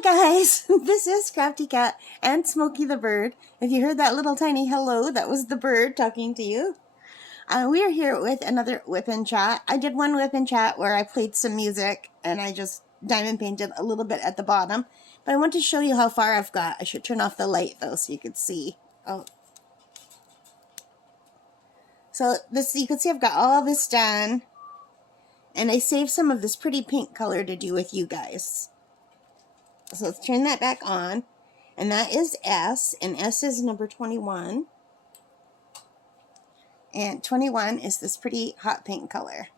Hi guys, this is Crafty Cat and Smokey the bird. If you heard that little tiny hello, that was the bird talking to you. We are here with another WIPnChat. I did one WIPnChat where I played some music and I just diamond painted a little bit at the bottom. But I want to show you how far I've got. I should turn off the light though so you could see. Oh. So this, you can see I've got all this done. And I saved some of this pretty pink color to do with you guys. So let's turn that back on. And that is S, and S is number 21. And 21 is this pretty hot pink color.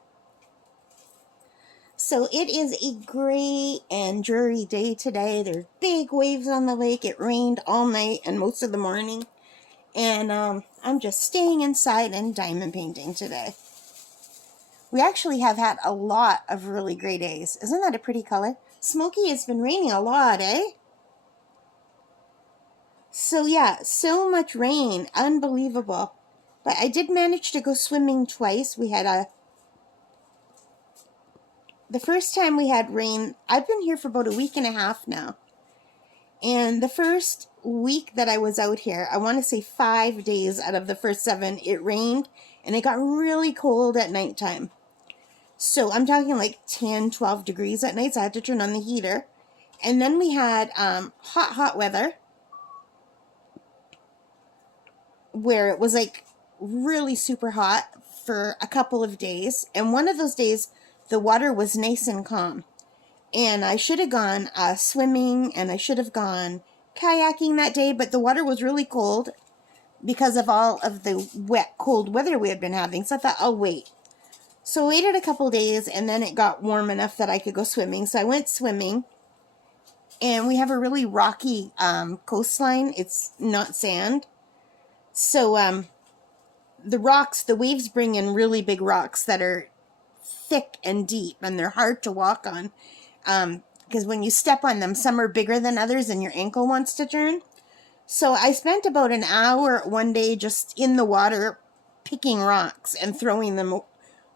So it is a gray and dreary day today. There's big waves on the lake. It rained all night and most of the morning. And I'm just staying inside and diamond painting today. We actually have had a lot of really gray days. Isn't that a pretty color? Smokey, it's been raining a lot, eh? So yeah, so much rain. Unbelievable. But I did manage to go swimming twice. We had the first time we had rain, I've been here for about a week and a half now. And the first week that I was out here, I want to say 5 days out of the first 7, it rained. And it got really cold at nighttime. So I'm talking like 10, 12 degrees at night, so I had to turn on the heater. And then we had hot weather, where it was like really super hot for a couple of days. And one of those days, the water was nice and calm. And I should have gone swimming, and I should have gone kayaking that day, but the water was really cold because of all of the wet, cold weather we had been having. So I thought, I'll wait. So I waited a couple days, and then it got warm enough that I could go swimming. So I went swimming, and we have a really rocky coastline. It's not sand. So the rocks, the waves bring in really big rocks that are thick and deep, and they're hard to walk on. Because when you step on them, some are bigger than others, and your ankle wants to turn. So I spent about an hour one day just in the water picking rocks and throwing them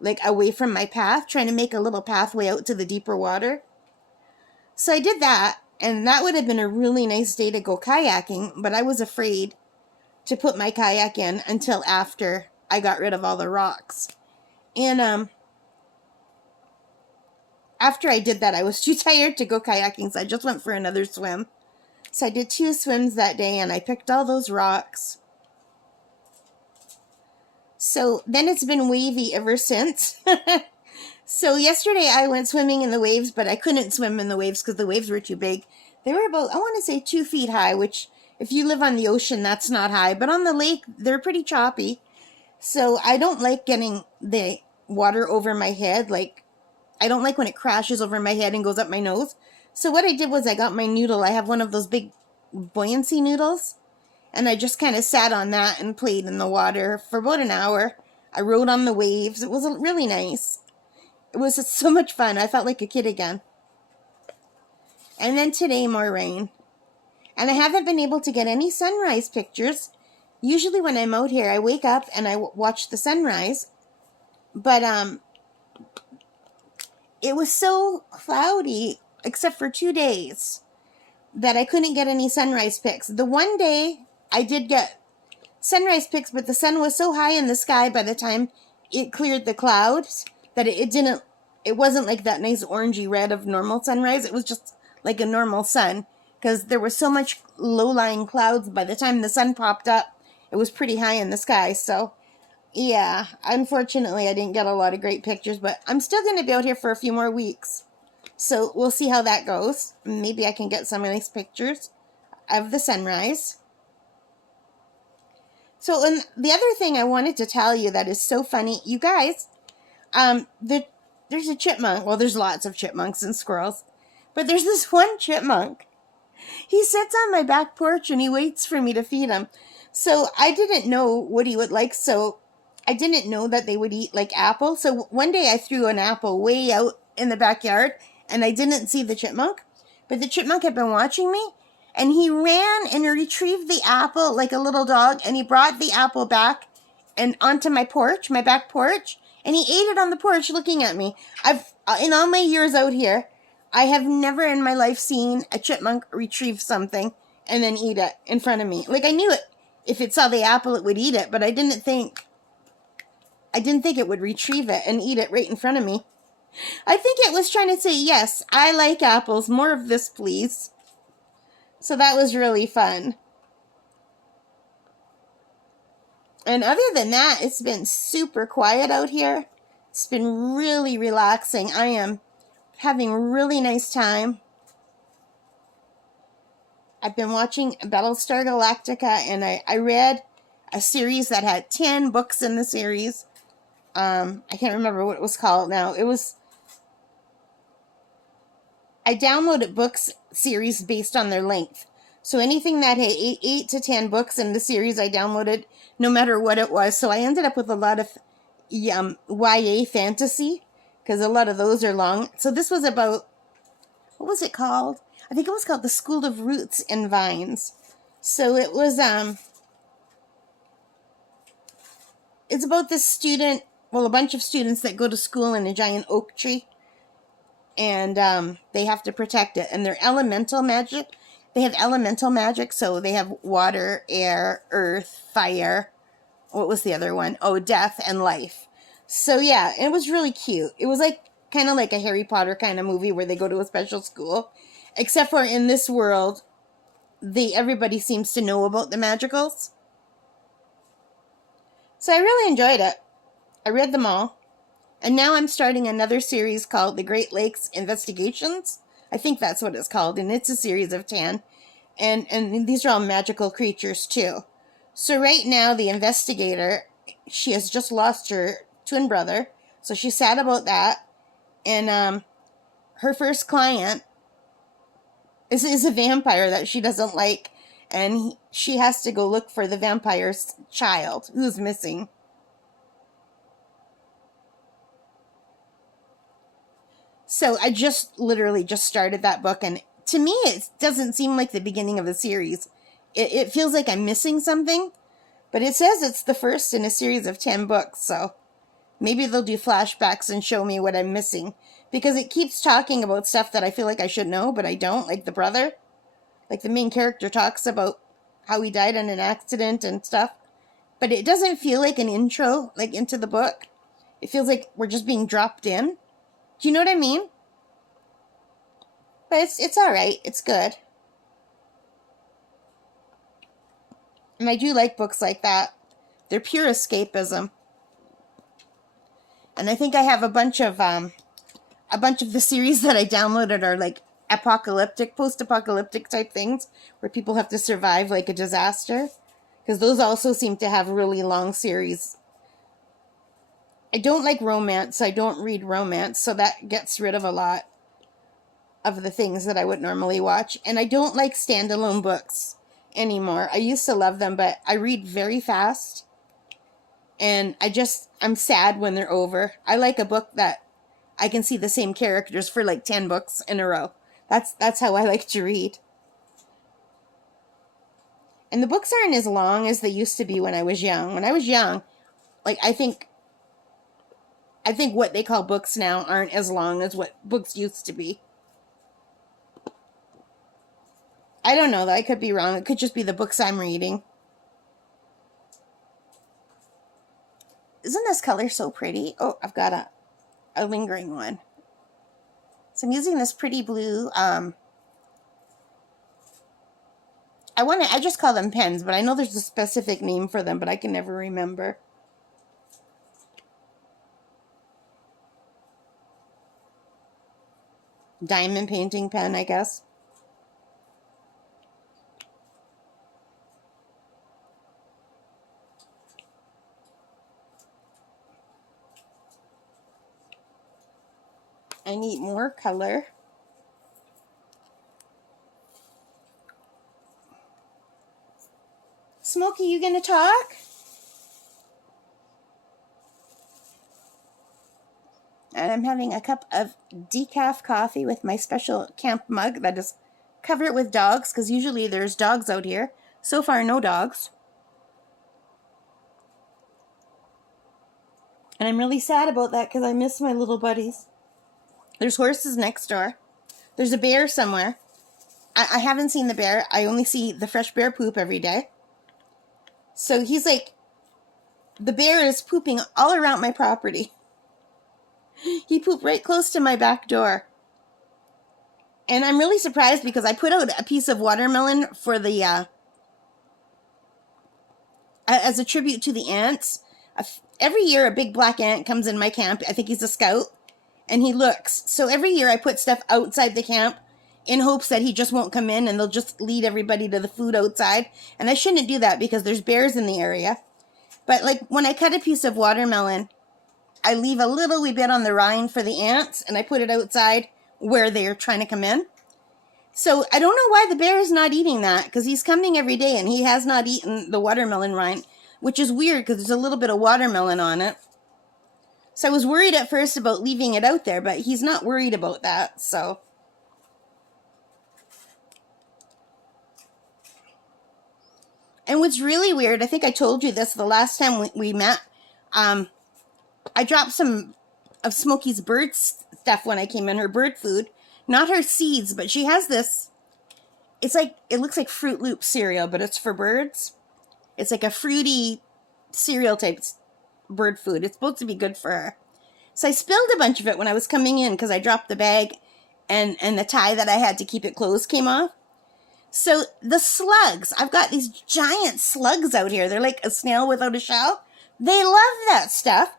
like away from my path, trying to make a little pathway out to the deeper water. So I did that, and that would have been a really nice day to go kayaking, but I was afraid to put my kayak in until after I got rid of all the rocks. And after I did that, I was too tired to go kayaking, so I just went for another swim. So I did 2 swims that day, and I picked all those rocks. So then it's been wavy ever since. So yesterday I went swimming in the waves, but I couldn't swim in the waves because the waves were too big. They were about, I want to say 2 feet high, which if you live on the ocean, that's not high. But on the lake, they're pretty choppy. So I don't like getting the water over my head. Like, I don't like when it crashes over my head and goes up my nose. So what I did was I got my noodle. I have one of those big buoyancy noodles. And I just kind of sat on that and played in the water for about an hour. I rode on the waves. It was really nice. It was so much fun. I felt like a kid again. And then today, more rain. And I haven't been able to get any sunrise pictures. Usually when I'm out here, I wake up and I watch the sunrise. But it was so cloudy, except for 2 days, that I couldn't get any sunrise pics. The one day I did get sunrise pics, but the sun was so high in the sky by the time it cleared the clouds that it wasn't like that nice orangey red of normal sunrise. It was just like a normal sun, because there was so much low-lying clouds. By the time the sun popped up, it was pretty high in the sky. So yeah, unfortunately I didn't get a lot of great pictures, but I'm still going to be out here for a few more weeks. So we'll see how that goes. Maybe I can get some nice pictures of the sunrise. So, and the other thing I wanted to tell you that is so funny, you guys, there's a chipmunk. Well, there's lots of chipmunks and squirrels, but there's this one chipmunk. He sits on my back porch and he waits for me to feed him. So I didn't know what he would like, so I didn't know that they would eat like apples. So one day I threw an apple way out in the backyard, and I didn't see the chipmunk, but the chipmunk had been watching me. And he ran and retrieved the apple like a little dog, and he brought the apple back and onto my porch, my back porch, and he ate it on the porch looking at me. In all my years out here, I have never in my life seen a chipmunk retrieve something and then eat it in front of me. Like, I knew it. If it saw the apple, it would eat it, but I didn't think it would retrieve it and eat it right in front of me. I think it was trying to say, yes, I like apples. More of this, please. So that was really fun. And other than that, it's been super quiet out here. It's been really relaxing. I am having a really nice time. I've been watching Battlestar Galactica, and I read a series that had 10 books in the series. I can't remember what it was called now. I downloaded books series based on their length. So anything that had 8 to 10 books in the series, I downloaded no matter what it was. So I ended up with a lot of YA fantasy, because a lot of those are long. So this was about, what was it called? I think it was called The School of Roots and Vines. So it was, it's about this student, well, a bunch of students that go to school in a giant oak tree. And they have to protect it. And they're elemental magic. They have elemental magic, so they have water, air, earth, fire. What was the other one? Oh, death and life. So yeah, it was really cute. It was like kind of like a Harry Potter kind of movie where they go to a special school. Except for in this world, everybody seems to know about the magicals. So I really enjoyed it. I read them all. And now I'm starting another series called The Great Lakes Investigations. I think that's what it's called. And it's a series of 10. And these are all magical creatures too. So right now the investigator, she has just lost her twin brother. So she's sad about that. And her first client is a vampire that she doesn't like. And she has to go look for the vampire's child who's missing. So I literally just started that book, and to me it doesn't seem like the beginning of a series. It feels like I'm missing something, but it says it's the first in a series of 10 books, so maybe they'll do flashbacks and show me what I'm missing, because it keeps talking about stuff that I feel like I should know, but I don't, like the brother. Like the main character talks about how he died in an accident and stuff, but it doesn't feel like an intro, like into the book. It feels like we're just being dropped in. Do you know what I mean? But it's all right. It's good. And I do like books like that. They're pure escapism. And I think I have a bunch of the series that I downloaded are like apocalyptic, post-apocalyptic type things where people have to survive like a disaster. Because those also seem to have really long series. I don't like romance, so I don't read romance, so that gets rid of a lot of the things that I would normally watch. And I don't like standalone books anymore. I used to love them, but I read very fast. And I'm sad when they're over. I like a book that I can see the same characters for like 10 books in a row. That's how I like to read. And the books aren't as long as they used to be when I was young. When I was young, like I think what they call books now aren't as long as what books used to be. I don't know, though. I could be wrong. It could just be the books I'm reading. Isn't this color so pretty? Oh, I've got a lingering one. So I'm using this pretty blue. I just call them pens, but I know there's a specific name for them, but I can never remember. Diamond painting pen, I guess. I need more color. Smokey, you gonna talk? And I'm having a cup of decaf coffee with my special camp mug that is covered with dogs, because usually there's dogs out here. So far, no dogs. And I'm really sad about that because I miss my little buddies. There's horses next door. There's a bear somewhere. I haven't seen the bear. I only see the fresh bear poop every day. So he's like, the bear is pooping all around my property. He pooped right close to my back door. And I'm really surprised because I put out a piece of watermelon for the, as a tribute to the ants. Every year a big black ant comes in my camp. I think he's a scout. And he looks. So every year I put stuff outside the camp in hopes that he just won't come in and they'll just lead everybody to the food outside. And I shouldn't do that because there's bears in the area. But like when I cut a piece of watermelon, I leave a little wee bit on the rind for the ants and I put it outside where they're trying to come in. So I don't know why the bear is not eating that because he's coming every day and he has not eaten the watermelon rind, which is weird because there's a little bit of watermelon on it. So I was worried at first about leaving it out there, but he's not worried about that, so. And what's really weird, I think I told you this the last time we met, I dropped some of Smokey's bird stuff when I came in, her bird food. Not her seeds, but she has this, it's like, it looks like Fruit Loop cereal, but it's for birds. It's like a fruity cereal type bird food. It's supposed to be good for her. So I spilled a bunch of it when I was coming in because I dropped the bag and the tie that I had to keep it closed came off. So the slugs, I've got these giant slugs out here. They're like a snail without a shell. They love that stuff.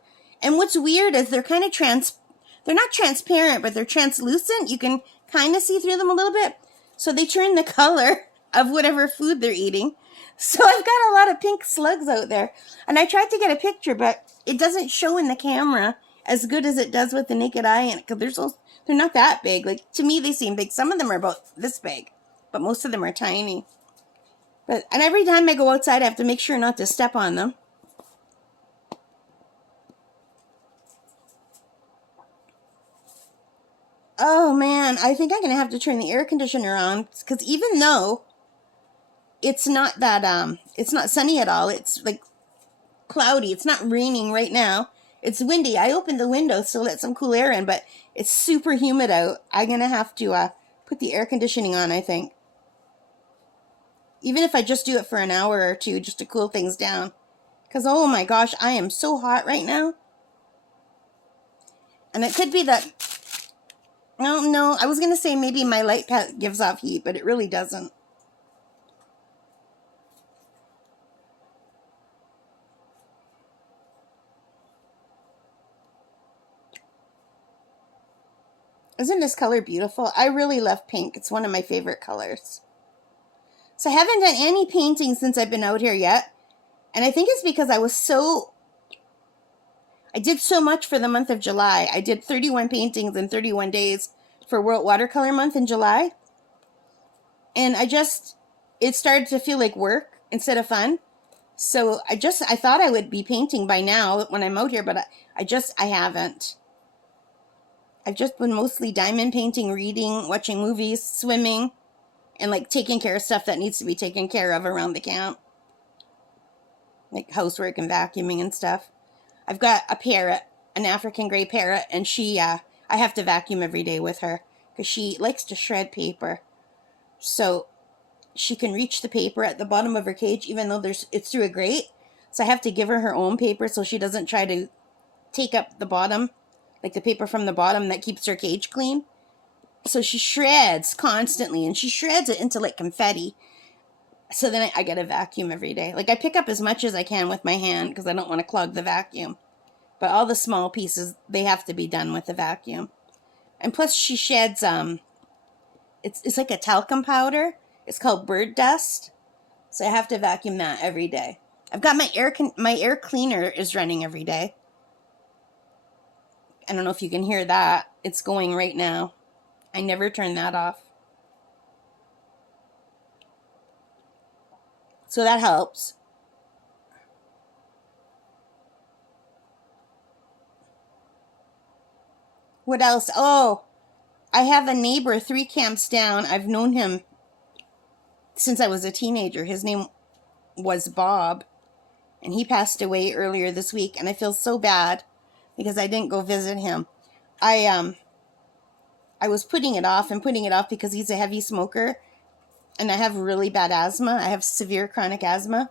And what's weird is they're kind of they're not transparent, but they're translucent. You can kind of see through them a little bit. So they turn the color of whatever food they're eating. So I've got a lot of pink slugs out there. And I tried to get a picture, but it doesn't show in the camera as good as it does with the naked eye. Because they're not that big. Like, to me, they seem big. Some of them are about this big, but most of them are tiny. And every time I go outside, I have to make sure not to step on them. Oh, man, I think I'm going to have to turn the air conditioner on. Because even though it's not that, it's not sunny at all. It's like cloudy. It's not raining right now. It's windy. I opened the windows to let some cool air in, but it's super humid out. I'm going to have to put the air conditioning on, I think. Even if I just do it for an hour or two, just to cool things down. Because, oh my gosh, I am so hot right now. And it could be that, no, I was going to say maybe my light pad gives off heat, but it really doesn't. Isn't this color beautiful? I really love pink. It's one of my favorite colors. So I haven't done any painting since I've been out here yet. And I think it's because I did so much for the month of July. I did 31 paintings in 31 days for World Watercolor Month in July. And it started to feel like work instead of fun. So I thought I would be painting by now when I'm out here, but I haven't. I've just been mostly diamond painting, reading, watching movies, swimming, and like taking care of stuff that needs to be taken care of around the camp. Like housework and vacuuming and stuff. I've got a parrot, an African gray parrot, and I have to vacuum every day with her because she likes to shred paper. So she can reach the paper at the bottom of her cage even though it's through a grate. So I have to give her her own paper so she doesn't try to take up the bottom, like the paper from the bottom that keeps her cage clean. So she shreds constantly, and she shreds it into like confetti. So then I get a vacuum every day. Like I pick up as much as I can with my hand because I don't want to clog the vacuum. But all the small pieces, they have to be done with the vacuum. And plus she sheds, it's like a talcum powder. It's called bird dust. So I have to vacuum that every day. I've got my air cleaner is running every day. I don't know if you can hear that. It's going right now. I never turn that off. So that helps. What else? Oh, I have a neighbor 3 camps down. I've known him since I was a teenager. His name was Bob, and he passed away earlier this week, and I feel so bad because I didn't go visit him. I was putting it off and putting it off because he's a heavy smoker and I have really bad asthma. I have severe chronic asthma.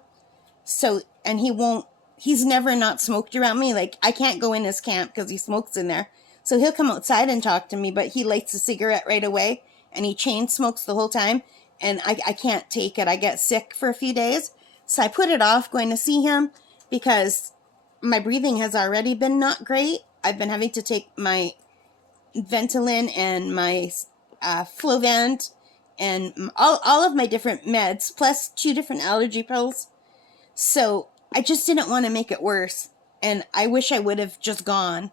So, and he's never not smoked around me. Like, I can't go in his camp because he smokes in there. So he'll come outside and talk to me, but he lights a cigarette right away and he chain smokes the whole time. And I can't take it. I get sick for a few days. So I put it off going to see him because my breathing has already been not great. I've been having to take my Ventolin and my Flovent and all of my different meds, plus 2 different allergy pills. So I just didn't want to make it worse. And I wish I would have just gone.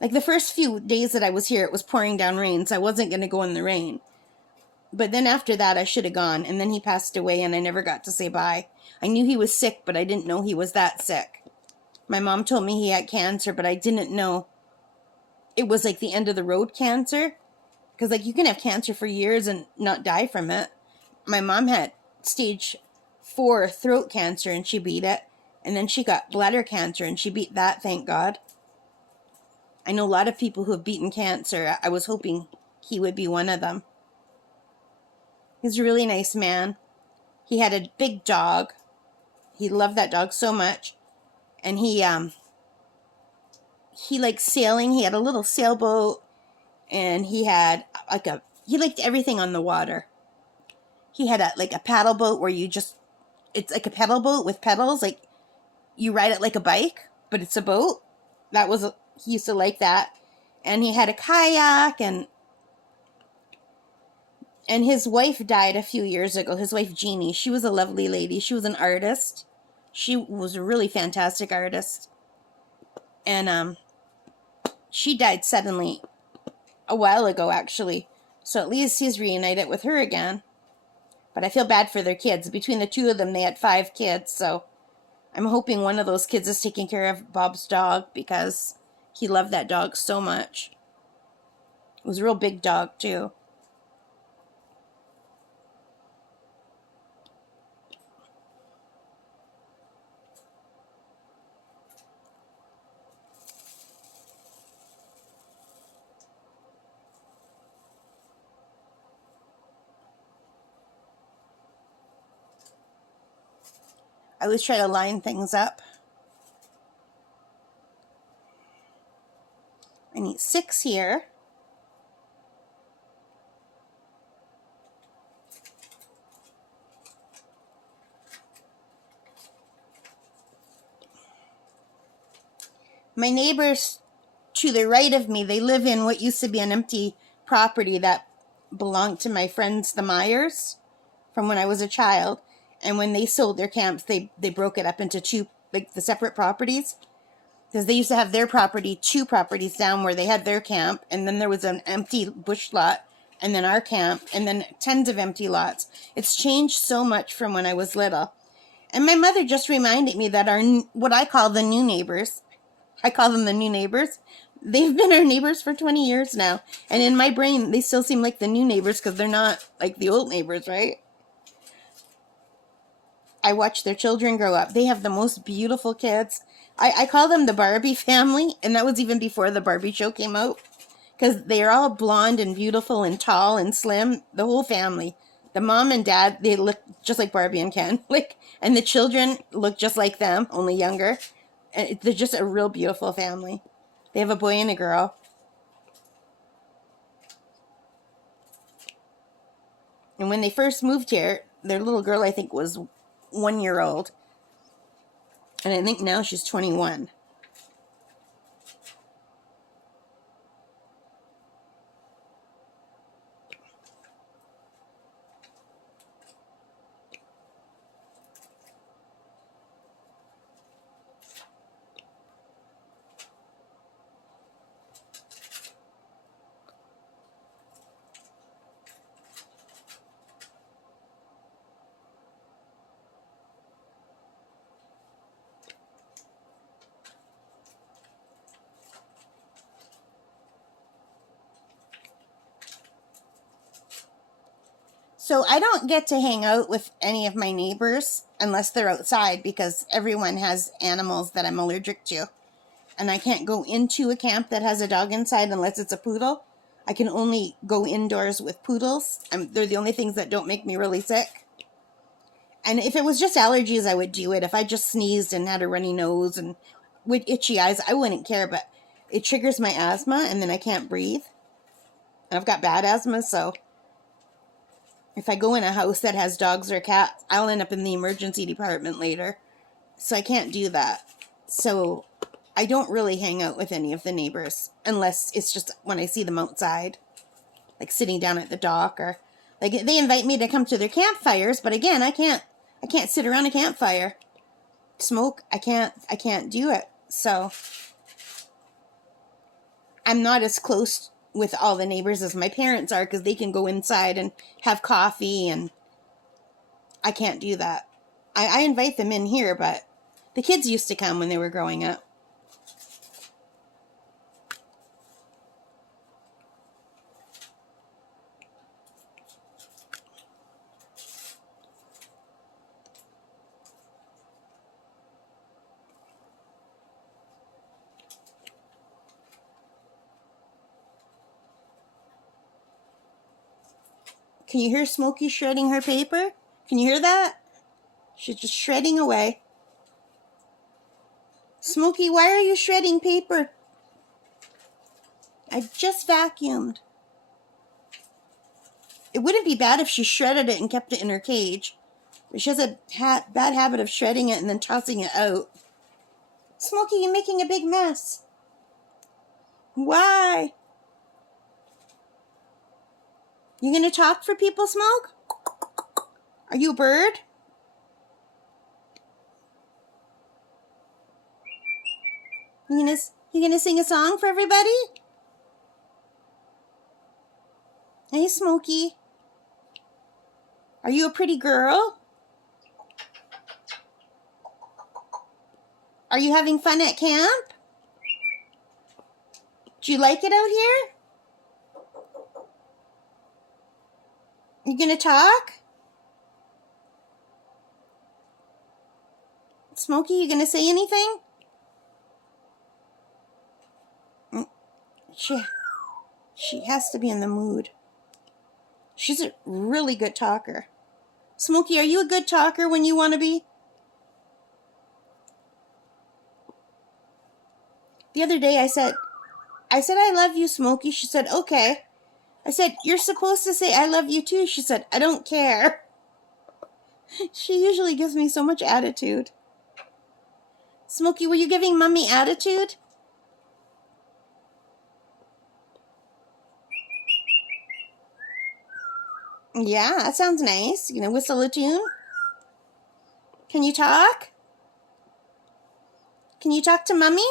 Like the first few days that I was here, it was pouring down rain, so I wasn't going to go in the rain. But then after that, I should have gone. And then he passed away and I never got to say bye. I knew he was sick, but I didn't know he was that sick. My mom told me he had cancer, but I didn't know it was like the end of the road cancer. Because like you can have cancer for years and not die from it. My mom had stage 4 throat cancer and she beat it. And then she got bladder cancer and she beat that, thank God. I know a lot of people who have beaten cancer. I was hoping he would be one of them. He's a really nice man. He had a big dog. He loved that dog so much. And he liked sailing. He had a little sailboat. And he had he liked everything on the water. He had a paddle boat where it's like a pedal boat with pedals. Like you ride it like a bike, but it's a boat. He used to like that. And he had a kayak and his wife died a few years ago. His wife, Jeannie, she was a lovely lady. She was an artist. She was a really fantastic artist. And she died suddenly a while ago, actually. So at least he's reunited with her again. But I feel bad for their kids. Between the 2 of them, they had 5 kids. So I'm hoping one of those kids is taking care of Bob's dog because he loved that dog so much. It was a real big dog, too. I always try to line things up. I need 6 here. My neighbors to the right of me, they live in what used to be an empty property that belonged to my friends, the Myers, from when I was a child. And when they sold their camps, they broke it up into 2, like the separate properties. Because they used to have their property 2 properties down where they had their camp. And then there was an empty bush lot. And then our camp. And then tons of empty lots. It's changed so much from when I was little. And my mother just reminded me that what I call the new neighbors. I call them the new neighbors. They've been our neighbors for 20 years now. And in my brain, they still seem like the new neighbors because they're not like the old neighbors, right? I watch their children grow up. They have the most beautiful kids. I call them the Barbie family, and that was even before the Barbie show came out. Because they are all blonde and beautiful and tall and slim, the whole family. The mom and dad, they look just like Barbie and Ken. And the children look just like them, only younger. And they're just a real beautiful family. They have a boy and a girl. And when they first moved here, their little girl, I think, was 1 year old. And I think now she's 21. So I don't get to hang out with any of my neighbors unless they're outside because everyone has animals that I'm allergic to. And I can't go into a camp that has a dog inside unless it's a poodle. I can only go indoors with poodles. They're the only things that don't make me really sick. And if it was just allergies, I would do it. If I just sneezed and had a runny nose and with itchy eyes, I wouldn't care. But it triggers my asthma, and then I can't breathe. And I've got bad asthma, so if I go in a house that has dogs or cats, I'll end up in the emergency department later. So I can't do that. So I don't really hang out with any of the neighbors unless it's just when I see them outside, like sitting down at the dock, or like they invite me to come to their campfires. But again, I can't sit around a campfire, smoke. I can't do it. So I'm not as close with all the neighbors as my parents are, because they can go inside and have coffee, and I can't do that. I invite them in here, but the kids used to come when they were growing up. Can you hear Smokey shredding her paper? Can you hear that? She's just shredding away. Smokey, why are you shredding paper? I just vacuumed. It wouldn't be bad if she shredded it and kept it in her cage. But she has a bad habit of shredding it and then tossing it out. Smokey, you're making a big mess. Why? You gonna talk for people, Smoke? Are you a bird? You gonna sing a song for everybody? Hey, Smokey. Are you a pretty girl? Are you having fun at camp? Do you like it out here? You gonna talk? Smokey, you gonna say anything? She has to be in the mood. She's a really good talker. Smokey, are you a good talker when you want to be? The other day I said, I love you, Smokey. She said, okay. I said, you're supposed to say I love you too. She said, I don't care. She usually gives me so much attitude. Smokey, were you giving Mommy attitude? Yeah, that sounds nice. You know, whistle a tune. Can you talk? Can you talk to Mommy?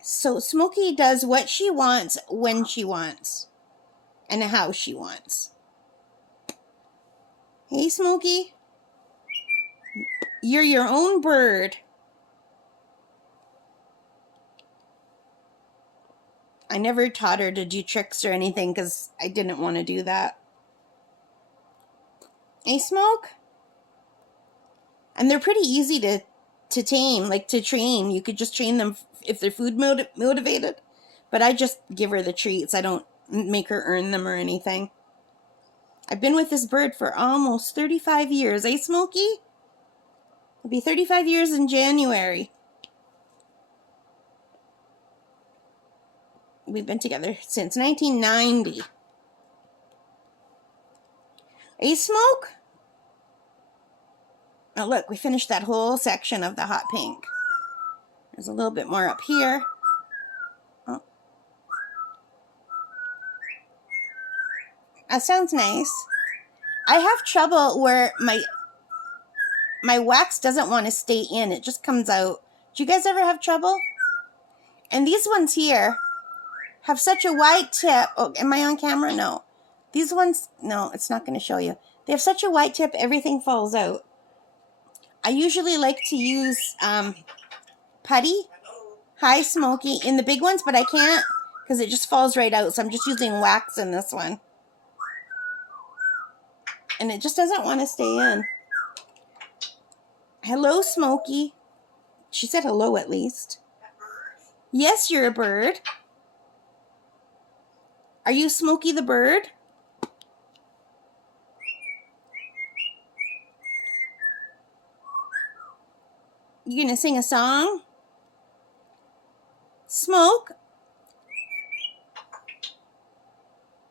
So Smokey does what she wants, when she wants, and how she wants. Hey, Smokey. You're your own bird. I never taught her to do tricks or anything because I didn't want to do that. Hey, Smoke? And they're pretty easy to tame, like to train. You could just train them if they're food motivated. But I just give her the treats. I don't make her earn them or anything. I've been with this bird for almost 35 years. Eh, Smokey? It'll be 35 years in January. We've been together since 1990. Hey, Smoke? Oh, look, we finished that whole section of the hot pink. There's a little bit more up here. Oh. That sounds nice. I have trouble where my wax doesn't want to stay in. It just comes out. Do you guys ever have trouble? And these ones here have such a wide tip. Oh, am I on camera? No. These ones, no, it's not going to show you. They have such a wide tip, everything falls out. I usually like to use putty. Hi, Smokey. In the big ones, but I can't because it just falls right out. So I'm just using wax in this one. And it just doesn't want to stay in. Hello, Smokey. She said hello at least. Yes, you're a bird. Are you Smokey the bird? You gonna sing a song? Smoke,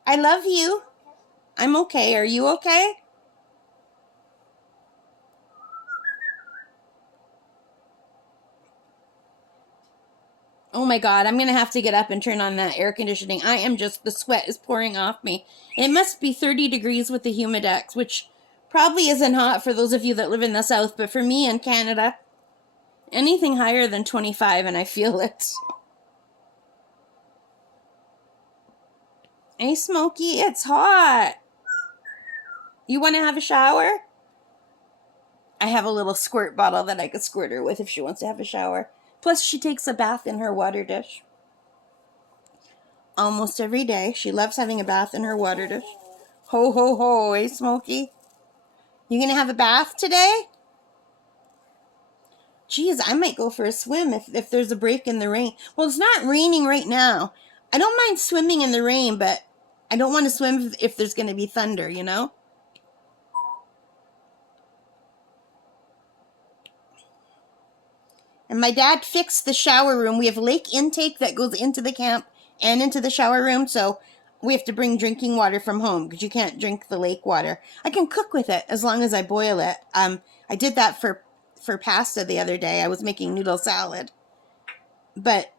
I love you. I'm okay. Are you okay? Oh my God, I'm gonna have to get up and turn on that air conditioning. The sweat is pouring off me. It must be 30 degrees with the humidex, which probably isn't hot for those of you that live in the South, but for me in Canada, anything higher than 25 and I feel it. Hey, Smokey, it's hot. You want to have a shower? I have a little squirt bottle that I could squirt her with if she wants to have a shower. Plus, she takes a bath in her water dish. Almost every day. She loves having a bath in her water dish. Ho, ho, ho. Hey, Smokey. You gonna have a bath today? Geez, I might go for a swim if there's a break in the rain. Well, it's not raining right now. I don't mind swimming in the rain, but I don't want to swim if there's going to be thunder, you know? And my dad fixed the shower room. We have lake intake that goes into the camp and into the shower room, so we have to bring drinking water from home because you can't drink the lake water. I can cook with it as long as I boil it. I did that for pasta the other day. I was making noodle salad. But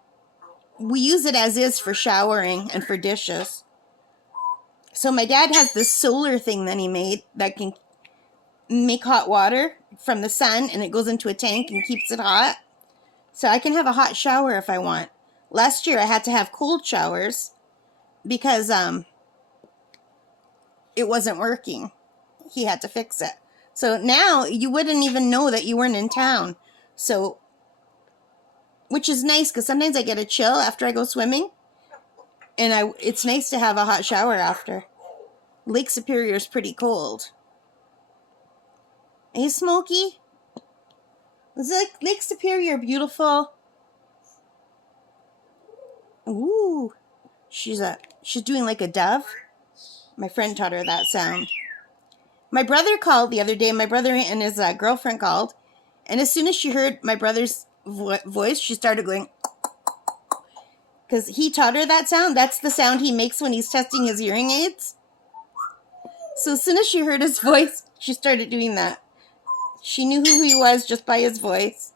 we use it as is for showering and for dishes. So my dad has this solar thing that he made that can make hot water from the sun, and it goes into a tank and keeps it hot. So I can have a hot shower if I want. Last year I had to have cold showers because it wasn't working. He had to fix it. So now you wouldn't even know that you weren't in town. So, which is nice because sometimes I get a chill after I go swimming. And it's nice to have a hot shower after. Lake Superior is pretty cold. Hey, Smokey? Is Lake Superior beautiful? Ooh. She's doing like a dove. My friend taught her that sound. My brother called the other day. My brother and his girlfriend called. And as soon as she heard my brother's voice, she started going... Because he taught her that sound. That's the sound he makes when he's testing his hearing aids. So as soon as she heard his voice, she started doing that. She knew who he was just by his voice.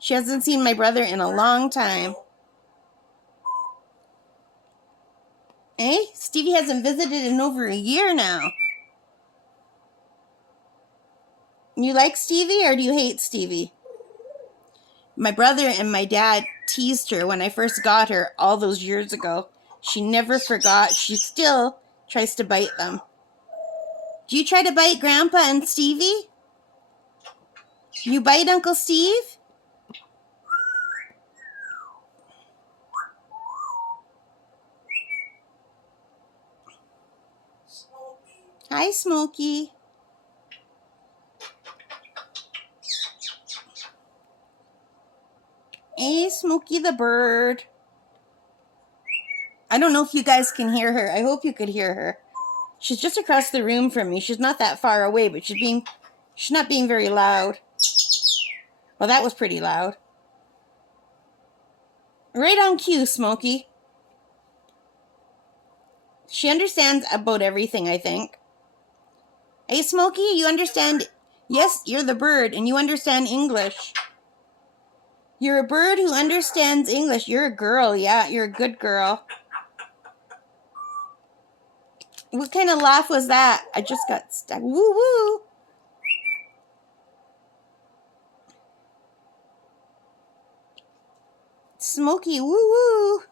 She hasn't seen my brother in a long time. Eh? Stevie hasn't visited in over a year now. You like Stevie or do you hate Stevie? My brother and my dad teased her when I first got her all those years ago. She never forgot. She still tries to bite them. Do you try to bite Grandpa and Stevie? You bite Uncle Steve? Hi, Smokey. Hey, Smokey the bird. I don't know if you guys can hear her. I hope you could hear her. She's just across the room from me. She's not that far away, but she's not being very loud. Well, that was pretty loud. Right on cue, Smokey. She understands about everything, I think. Hey, Smokey, you understand? Yes, you're the bird, and you understand English. You're a bird who understands English. You're a girl, yeah, you're a good girl. What kind of laugh was that? I just got stuck. Woo woo. Smokey, woo woo.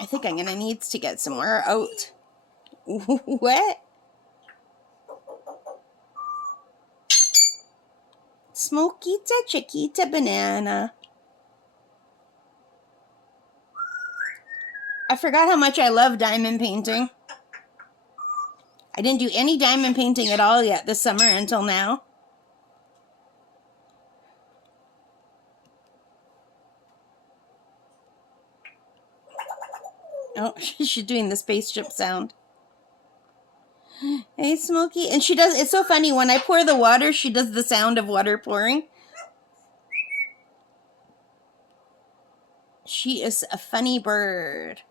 I think I'm gonna need to get some more out. What? Smokita Chiquita Banana. I forgot how much I love diamond painting. I didn't do any diamond painting at all yet this summer until now. Oh, she's doing the spaceship sound. Hey, Smokey. And she does, it's so funny, when I pour the water, she does the sound of water pouring. She is a funny bird.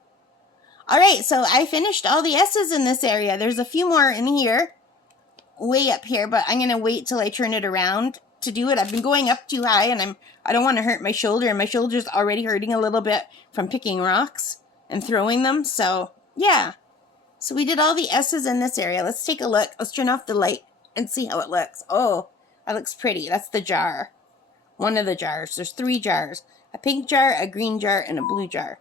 All right, so I finished all the S's in this area. There's a few more in here, way up here, but I'm going to wait till I turn it around to do it. I've been going up too high, and I don't want to hurt my shoulder, and my shoulder's already hurting a little bit from picking rocks and throwing them. So, yeah. So we did all the S's in this area. Let's take a look. Let's turn off the light and see how it looks. Oh, that looks pretty. That's the jar. One of the jars. There's 3 jars. A pink jar, a green jar, and a blue jar.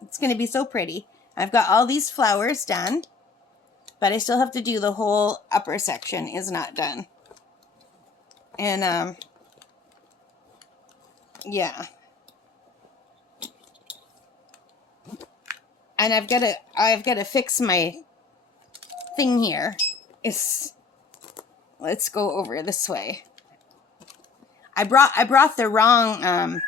It's going to be so pretty. I've got all these flowers done, but I still have to do the whole upper section is not done. And, yeah. And I've got to fix my thing here. Let's go over this way. I brought the wrong,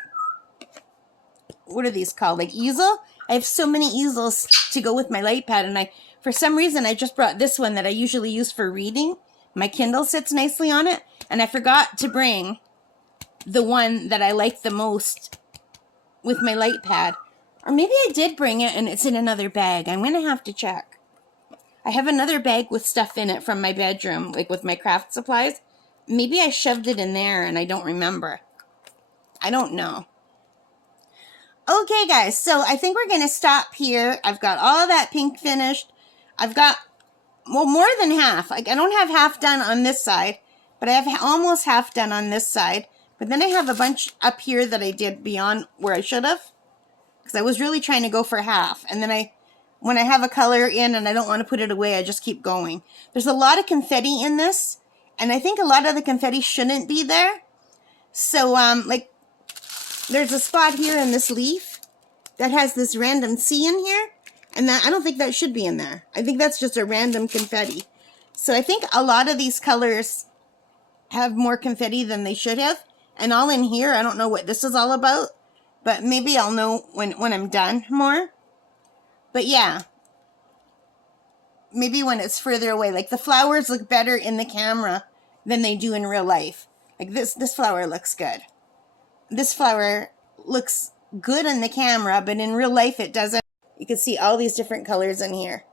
what are these called? Like easel? I have so many easels to go with my light pad, and for some reason, I just brought this one that I usually use for reading. My Kindle sits nicely on it, and I forgot to bring the one that I like the most with my light pad. Or maybe I did bring it, and it's in another bag. I'm going to have to check. I have another bag with stuff in it from my bedroom, like with my craft supplies. Maybe I shoved it in there, and I don't remember. I don't know. Okay, guys, so I think we're going to stop here. I've got all of that pink finished. I've got, well, more than half. Like, I don't have half done on this side, but I have almost half done on this side. But then I have a bunch up here that I did beyond where I should have, because I was really trying to go for half. And then when I have a color in and I don't want to put it away, I just keep going. There's a lot of confetti in this, and I think a lot of the confetti shouldn't be there. So, like, there's a spot here in this leaf that has this random C in here, and I don't think that should be in there. I think that's just a random confetti. So I think a lot of these colors have more confetti than they should have. And all in here, I don't know what this is all about, but maybe I'll know when I'm done more. But yeah, maybe when it's further away. Like, the flowers look better in the camera than they do in real life. Like, this flower looks good. This flower looks good in the camera, but in real life it doesn't. You can see all these different colors in here.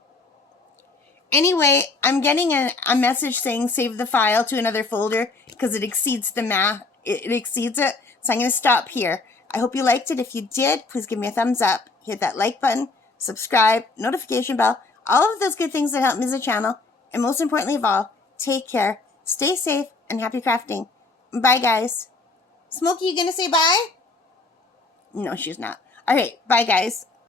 Anyway, I'm getting a message saying save the file to another folder because it exceeds the math. It exceeds it. So I'm going to stop here. I hope you liked it. If you did, please give me a thumbs up. Hit that like button, subscribe, notification bell, all of those good things that help me as a channel. And most importantly of all, take care, stay safe, and happy crafting. Bye, guys. Smokey, you gonna say bye? No, she's not. All right, bye, guys.